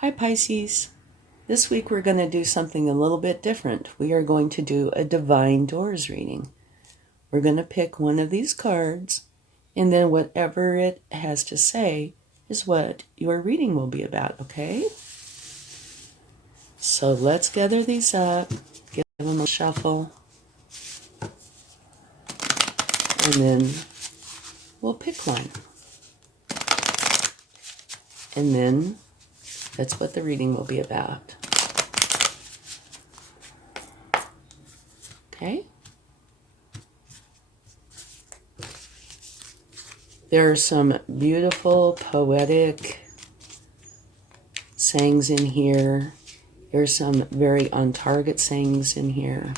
Hi Pisces. This week we're going to do something a little bit different. We are going to do a Divine Doors reading. We're going to pick one of these cards, and then whatever it has to say is what your reading will be about, okay? So let's gather these up, give them a shuffle, and then we'll pick one. And then that's what the reading will be about. Okay? There are some beautiful, poetic sayings in here. There's some very on-target sayings in here.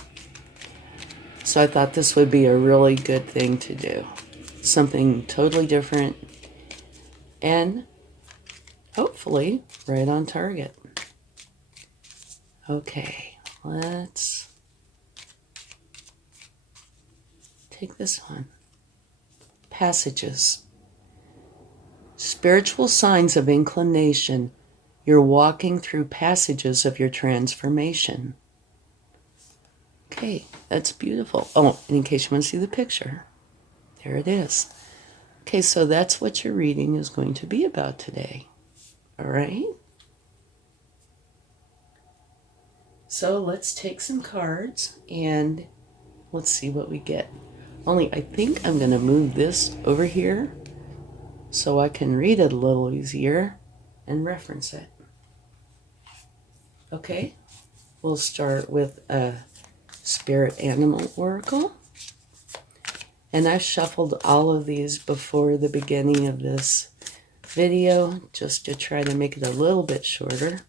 So I thought this would be a really good thing to do. Something totally different and hopefully right on target. Okay, let's take this one. Passages. Spiritual signs of inclination. You're walking through passages of your transformation. Okay, that's beautiful. Oh, and in case you want to see the picture, there it is. Okay, so that's what your reading is going to be about today. All right? So let's take some cards and let's see what we get. Only I think I'm going to move this over here so I can read it a little easier and reference it. Okay, we'll start with a Spirit Animal Oracle. And I've shuffled all of these before the beginning of this video just to try to make it a little bit shorter.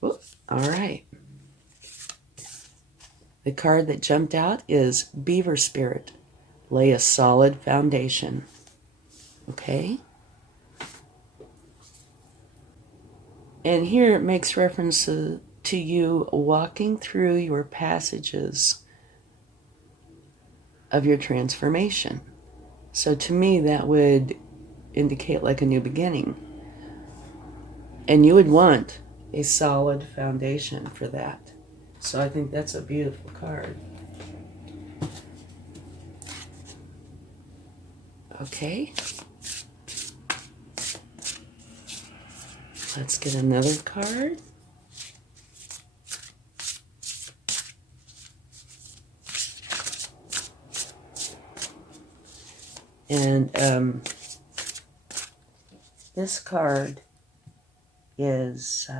Whoop, all right. The card that jumped out is Beaver Spirit. Lay a solid foundation. Okay? And here it makes reference to you walking through your passages of your transformation. So to me, that would indicate like a new beginning. And you would want a solid foundation for that. So I think that's a beautiful card. Okay. Let's get another card. And this card is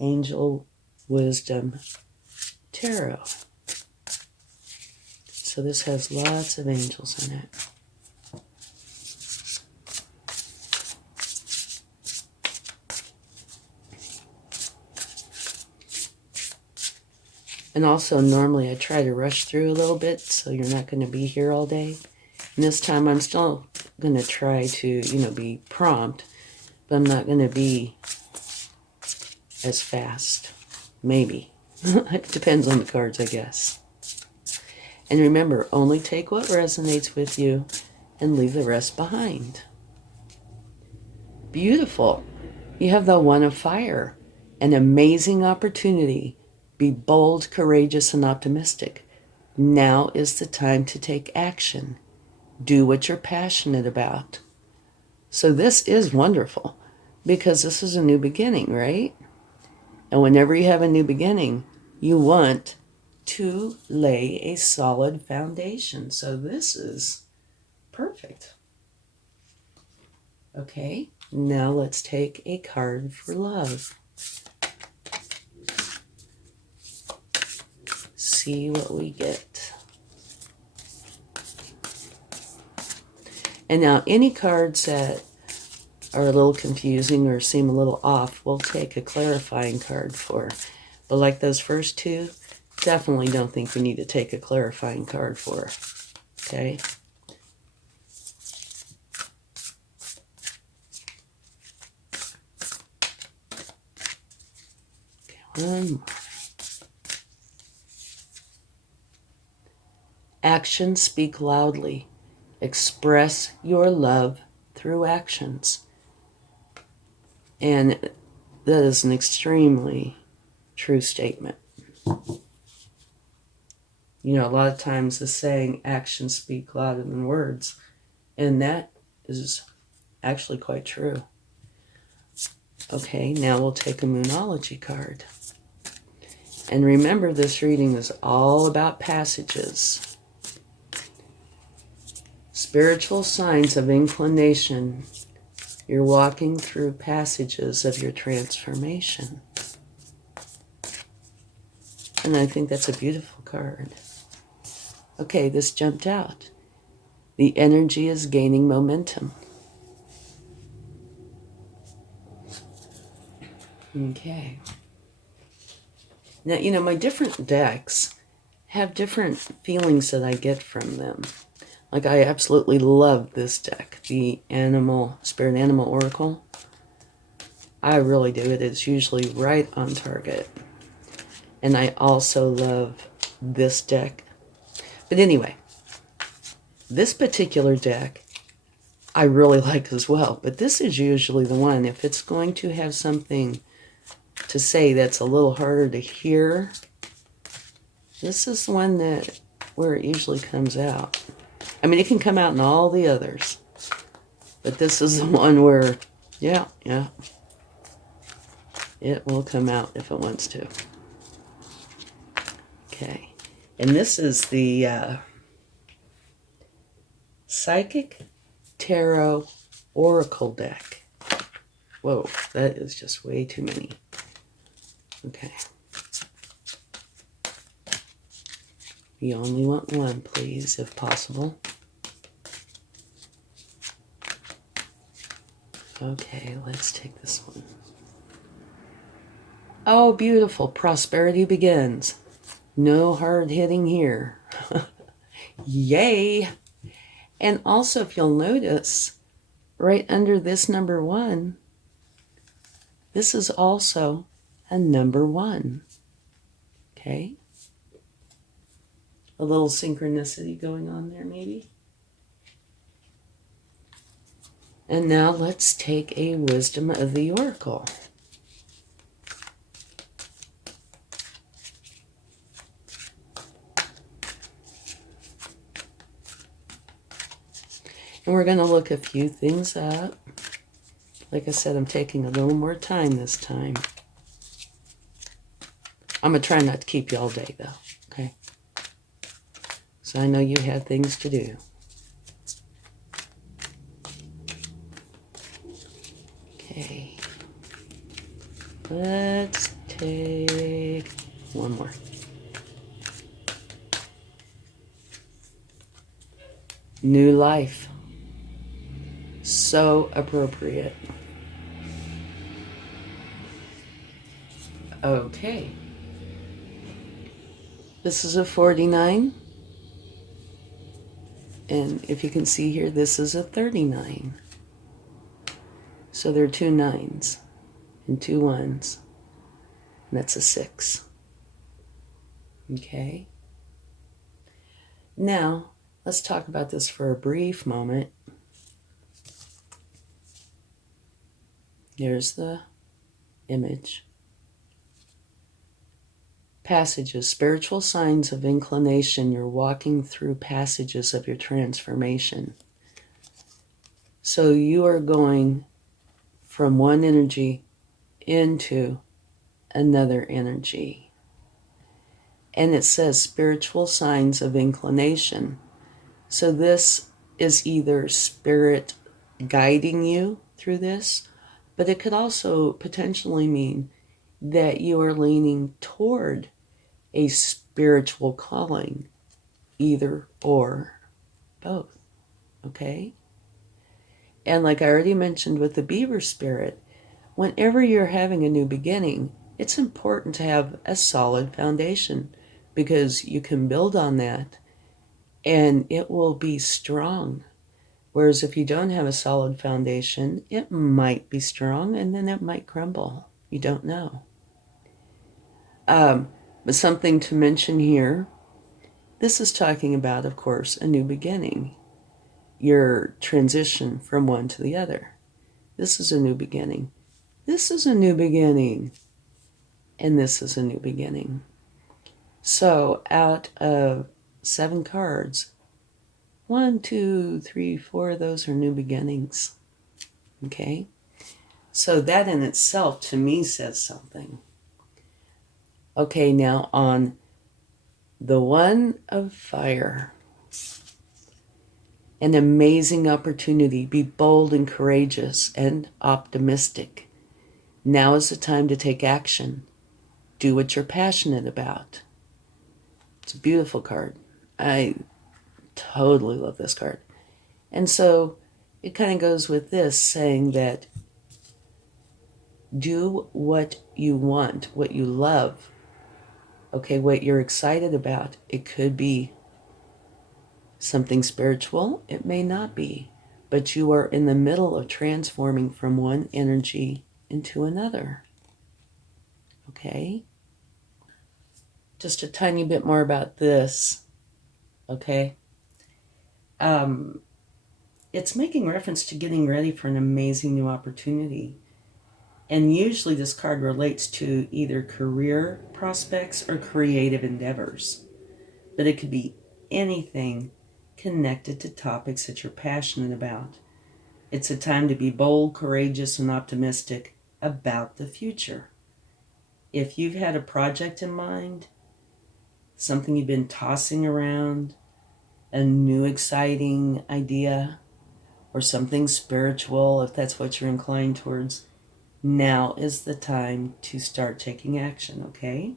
Angel Wisdom Tarot. So this has lots of angels in it. And also normally I try to rush through a little bit so you're not going to be here all day. And this time I'm still going to try to, be prompt, but I'm not going to be as fast. Maybe. It depends on the cards, I guess. And remember, only take what resonates with you and leave the rest behind. Beautiful. You have the One of Fire. An amazing opportunity. Be bold, courageous, and optimistic. Now is the time to take action. Do what you're passionate about. So this is wonderful because this is a new beginning, right? And whenever you have a new beginning, you want to lay a solid foundation. So this is perfect. Okay, now let's take a card for love. See what we get. And now any cards that are a little confusing or seem a little off, we'll take a clarifying card for. But like those first two, definitely don't think we need to take a clarifying card for. Okay? One more. Actions speak loudly. Express your love through actions. And that is an extremely true statement. You know, a lot of times the saying, actions speak louder than words. And that is actually quite true. Okay, now we'll take a Moonology card. And remember, this reading is all about passages. Spiritual signs of inclination. You're walking through passages of your transformation. And I think that's a beautiful card. Okay, this jumped out. The energy is gaining momentum. Okay. Now, you know, my different decks have different feelings that I get from them. Like, I absolutely love this deck, the Spirit Animal Oracle. I really do. It is usually right on target. And I also love this deck. But anyway, this particular deck I really like as well. But this is usually the one, if it's going to have something to say that's a little harder to hear, this is the one where it usually comes out. I mean, it can come out in all the others, but this is the one where, yeah, it will come out if it wants to. Okay, and this is the Psychic Tarot Oracle deck. Whoa, that is just way too many. Okay. You only want one, please, if possible. Okay, let's take this one. Oh, beautiful. Prosperity begins. No hard hitting here. Yay! And also, if you'll notice, right under this number 1, this is also a number 1. Okay? A little synchronicity going on there, maybe. And now let's take a Wisdom of the Oracle. And we're going to look a few things up. Like I said, I'm taking a little more time this time. I'm going to try not to keep you all day, though. Okay? So I know you have things to do. Okay. Let's take one more. New life. So appropriate. Okay. This is a 49. And if you can see here, this is a 39. So there are 2 9s and 2 1s. And that's a 6. Okay. Now, let's talk about this for a brief moment. Here's the image. Passages, spiritual signs of inclination. You're walking through passages of your transformation. So you are going from one energy into another energy. And it says spiritual signs of inclination. So this is either spirit guiding you through this, but it could also potentially mean that you are leaning toward a spiritual calling, either or both, okay? And like I already mentioned with the beaver spirit, whenever you're having a new beginning, it's important to have a solid foundation because you can build on that and it will be strong. Whereas if you don't have a solid foundation, it might be strong and then it might crumble. You don't know. But something to mention here, this is talking about, of course, a new beginning. Your transition from one to the other. This is a new beginning. This is a new beginning, and this is a new beginning. So out of 7 cards, 1, 2, 3, 4 of those are new beginnings. Okay? So that in itself, to me, says something. Okay, now on the 1 of fire, an amazing opportunity. Be bold and courageous and optimistic. Now is the time to take action. Do what you're passionate about. It's a beautiful card. I totally love this card. And so it kind of goes with this, saying that do what you want, what you love, okay, what you're excited about. It could be something spiritual, it may not be, but you are in the middle of transforming from one energy into another. Okay? Just a tiny bit more about this. Okay? It's making reference to getting ready for an amazing new opportunity. And usually this card relates to either career prospects or creative endeavors. But it could be anything connected to topics that you're passionate about. It's a time to be bold, courageous, and optimistic about the future. If you've had a project in mind, something you've been tossing around, a new exciting idea, or something spiritual, if that's what you're inclined towards, now is the time to start taking action, okay?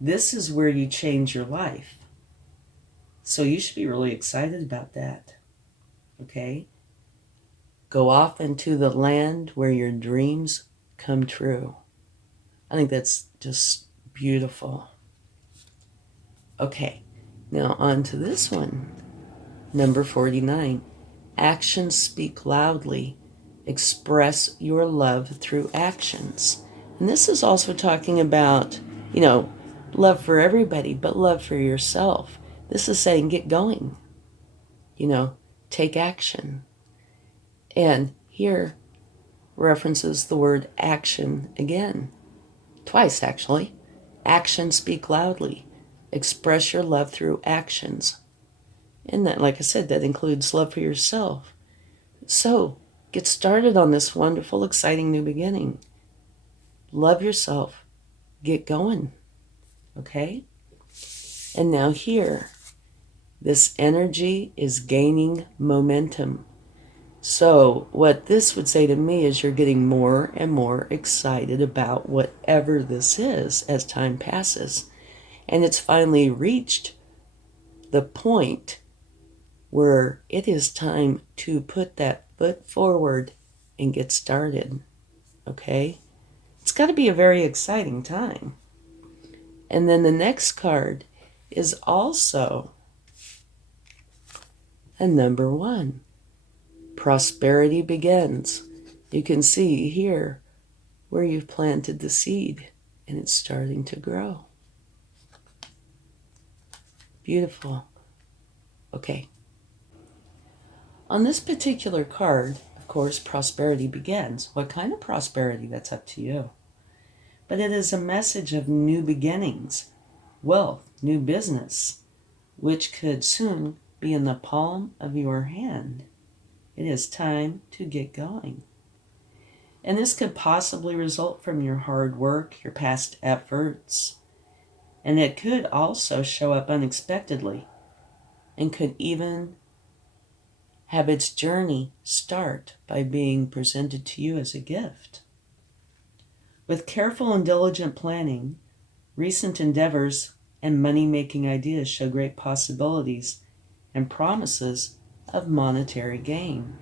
This is where you change your life. So you should be really excited about that, okay? Go off into the land where your dreams come true. I think that's just beautiful. Okay, now on to this one. Number 49. Actions speak loudly. Express your love through actions. And this is also talking about, love for everybody, but love for yourself. This is saying get going. Take action. And here references the word action again. Twice, actually. Actions speak loudly. Express your love through actions. And that, like I said, that includes love for yourself. So, get started on this wonderful, exciting new beginning. Love yourself. Get going. Okay? And now here, this energy is gaining momentum. So what this would say to me is you're getting more and more excited about whatever this is as time passes. And it's finally reached the point where it is time to put that foot forward and get started. Okay? It's got to be a very exciting time. And then the next card is also a number 1. Prosperity begins. You can see here where you've planted the seed and it's starting to grow. Beautiful. Okay. On this particular card, of course, prosperity begins. What kind of prosperity? That's up to you. But it is a message of new beginnings, wealth, new business, which could soon be in the palm of your hand. It is time to get going. And this could possibly result from your hard work, your past efforts, and it could also show up unexpectedly and could even have its journey start by being presented to you as a gift. With careful and diligent planning, recent endeavors and money-making ideas show great possibilities and promises of monetary gain.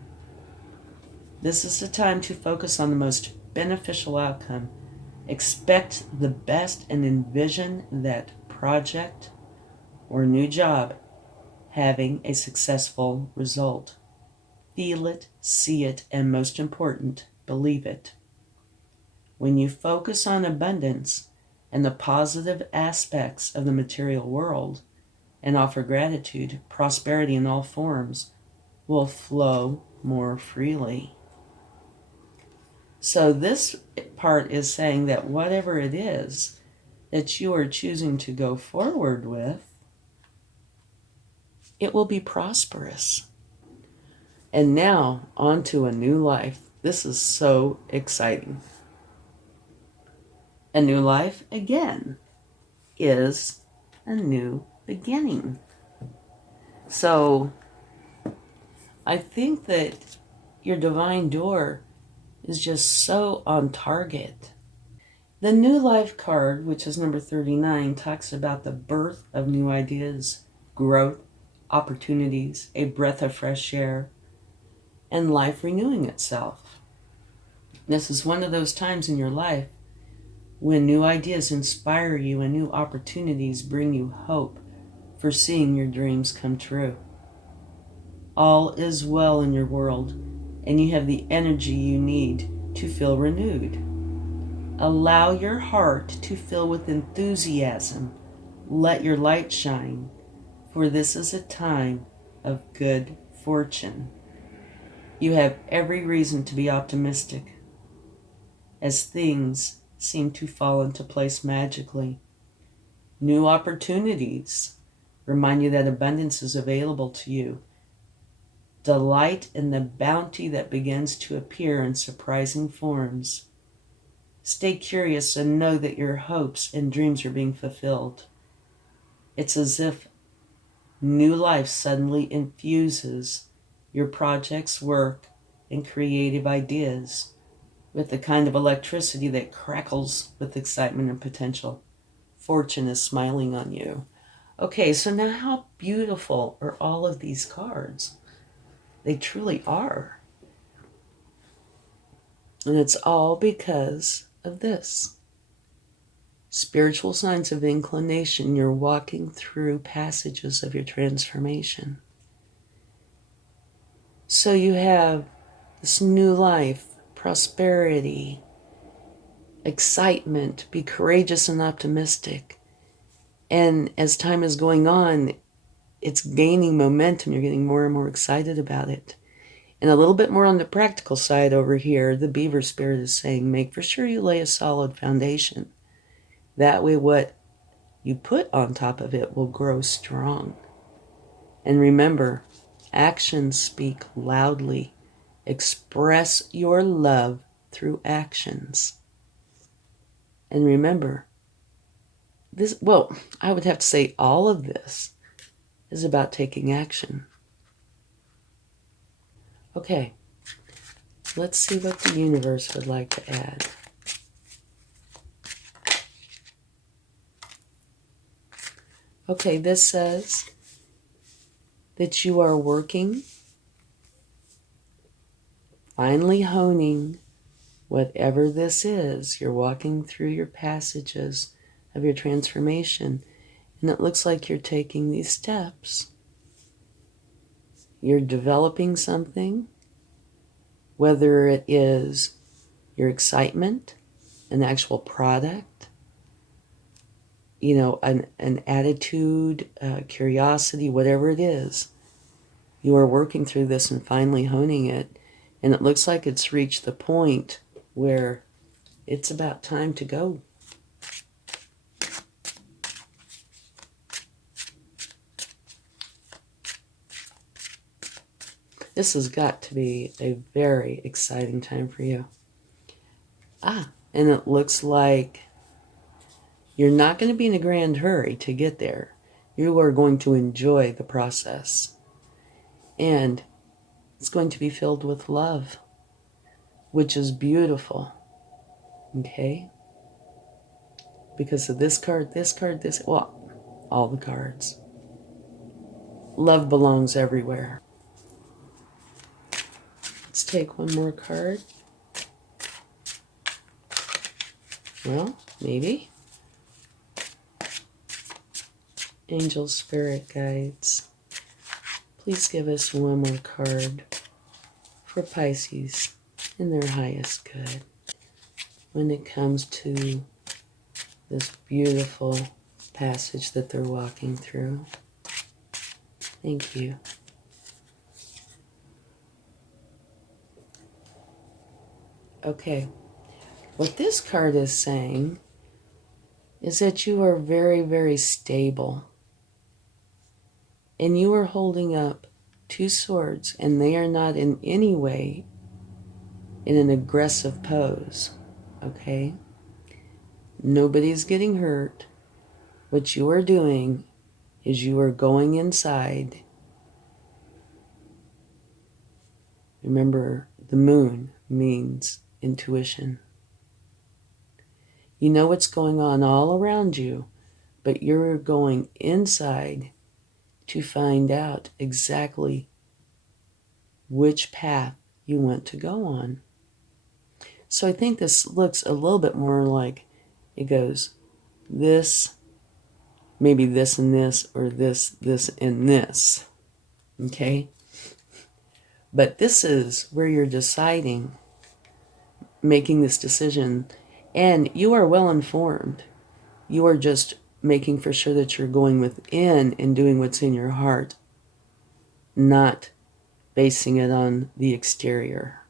This is the time to focus on the most beneficial outcome. Expect the best and envision that project or new job having a successful result. Feel it, see it, and most important, believe it. When you focus on abundance and the positive aspects of the material world and offer gratitude, prosperity in all forms will flow more freely. So this part is saying that whatever it is that you are choosing to go forward with, it will be prosperous. And now, on to a new life. This is so exciting. A new life, again, is a new beginning. So, I think that your divine door is just so on target. The New Life card, which is number 39, talks about the birth of new ideas, growth, opportunities, a breath of fresh air, and life renewing itself. This is one of those times in your life when new ideas inspire you and new opportunities bring you hope for seeing your dreams come true. All is well in your world, and you have the energy you need to feel renewed. Allow your heart to fill with enthusiasm. Let your light shine, for this is a time of good fortune. You have every reason to be optimistic, as things seem to fall into place magically. New opportunities remind you that abundance is available to you. Delight in the bounty that begins to appear in surprising forms. Stay curious and know that your hopes and dreams are being fulfilled. It's as if new life suddenly infuses your project's work and creative ideas with the kind of electricity that crackles with excitement and potential. Fortune is smiling on you. Okay, so now how beautiful are all of these cards? They truly are. And it's all because of this. Spiritual signs of inclination. You're walking through passages of your transformation. So you have this new life, prosperity, excitement, be courageous and optimistic. And as time is going on, it's gaining momentum. You're getting more and more excited about it. And a little bit more on the practical side over here, the beaver spirit is saying, make for sure you lay a solid foundation. That way what you put on top of it will grow strong. And remember, actions speak loudly. Express your love through actions. And remember, this, well, I would have to say all of this is about taking action. Okay, let's see what the universe would like to add. Okay, this says that you are working, finally honing whatever this is. You're walking through your passages of your transformation, and it looks like you're taking these steps. You're developing something, whether it is your excitement, an actual product, an attitude, curiosity, whatever it is. You are working through this and finally honing it, and it looks like it's reached the point where it's about time to go. This has got to be a very exciting time for you. And it looks like you're not going to be in a grand hurry to get there. You are going to enjoy the process. And it's going to be filled with love, which is beautiful. Okay? Because of this card, well, all the cards. Love belongs everywhere. Let's take one more card. Well, maybe. Angel Spirit Guides, please give us one more card for Pisces in their highest good when it comes to this beautiful passage that they're walking through. Thank you. Okay. What this card is saying is that you are very, very stable. And you are holding up two swords, and they are not in any way in an aggressive pose, okay? Nobody's getting hurt. What you are doing is you are going inside. Remember, the moon means intuition. You know what's going on all around you, but you're going inside to find out exactly which path you want to go on. So I think this looks a little bit more like it goes this, maybe this and this, or this and this. Okay? But this is where you're deciding, making this decision, and you are well informed. You are just making for sure that you're going within and doing what's in your heart, not basing it on the exterior.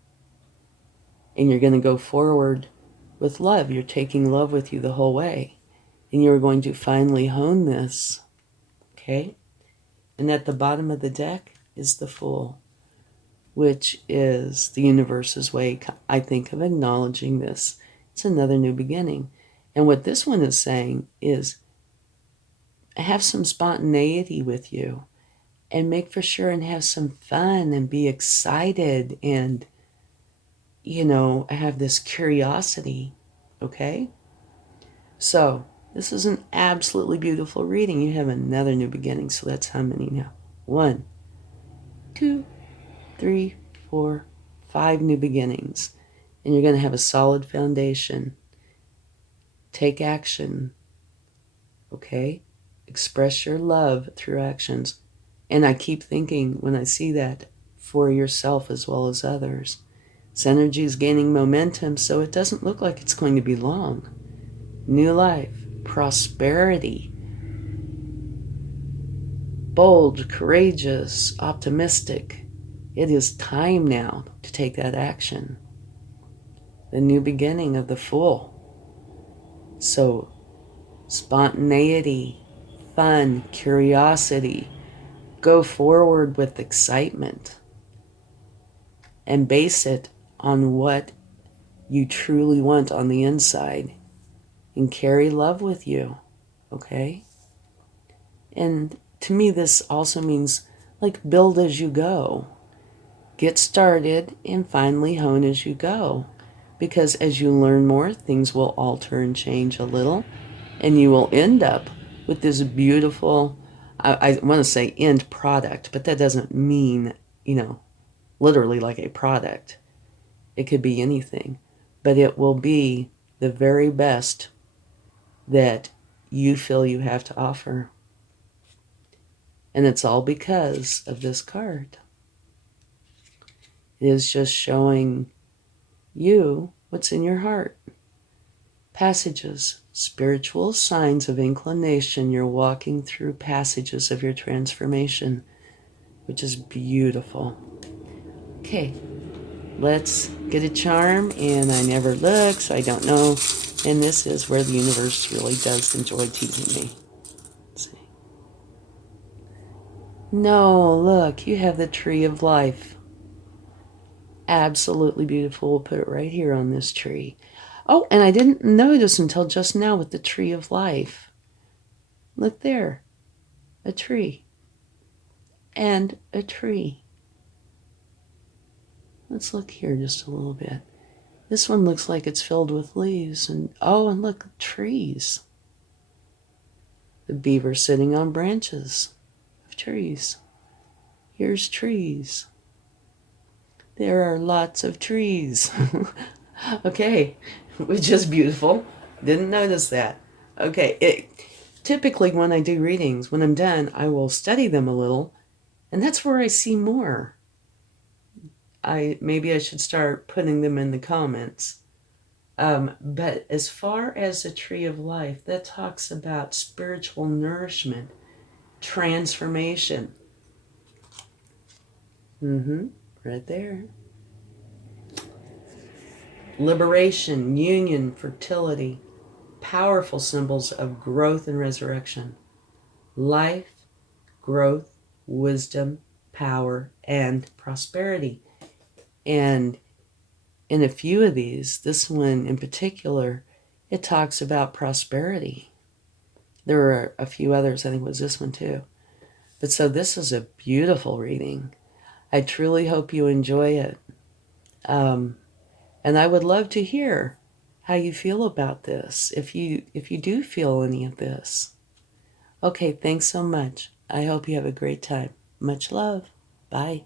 And you're going to go forward with love. You're taking love with you the whole way. And you're going to finally hone this. Okay? And at the bottom of the deck is the Fool, which is the universe's way, I think, of acknowledging this. It's another new beginning. And what this one is saying is have some spontaneity with you and make for sure and have some fun and be excited and, have this curiosity. Okay? So, this is an absolutely beautiful reading. You have another new beginning. So that's how many now? 1, 2, 3, 4, 5 new beginnings. And you're going to have a solid foundation. Take action. Okay? Express your love through actions. And I keep thinking when I see that for yourself as well as others. This energy is gaining momentum, so it doesn't look like it's going to be long. New life, prosperity, bold, courageous, optimistic. It is time now to take that action. The new beginning of the Fool. So, spontaneity, fun, curiosity. Go forward with excitement and base it on what you truly want on the inside and carry love with you, okay? And to me, this also means like build as you go. Get started and finally hone as you go. Because as you learn more, things will alter and change a little. And you will end up with this beautiful, I want to say end product, but that doesn't mean, literally like a product. It could be anything. But it will be the very best that you feel you have to offer. And it's all because of this card. It is just showing you what's in your heart. Passages, spiritual signs of inclination. You're walking through passages of your transformation, which is beautiful. Okay, let's get a charm, and I never look, so I don't know. And this is where the universe really does enjoy teasing me. Let's see. No, look, you have the tree of life. Absolutely beautiful. We'll put it right here on this tree. Oh, and I didn't notice until just now with the tree of life. Look there. A tree. And a tree. Let's look here just a little bit. This one looks like it's filled with leaves. And look, trees. The beaver sitting on branches of trees. Here's trees. There are lots of trees. Okay, which is beautiful. Didn't notice that. Okay, typically when I do readings, when I'm done, I will study them a little, and that's where I see more. Maybe I should start putting them in the comments. But as far as the tree of life, that talks about spiritual nourishment, transformation. Right there. liberation, union, fertility, powerful symbols of growth and resurrection, life, growth, wisdom, power, and prosperity. And in a few of these, this one in particular, it talks about prosperity. There were a few others, I think it was this one too. But so this is a beautiful reading. I truly hope you enjoy it. And I would love to hear how you feel about this, if you do feel any of this. Okay, thanks so much. I hope you have a great time. Much love. Bye.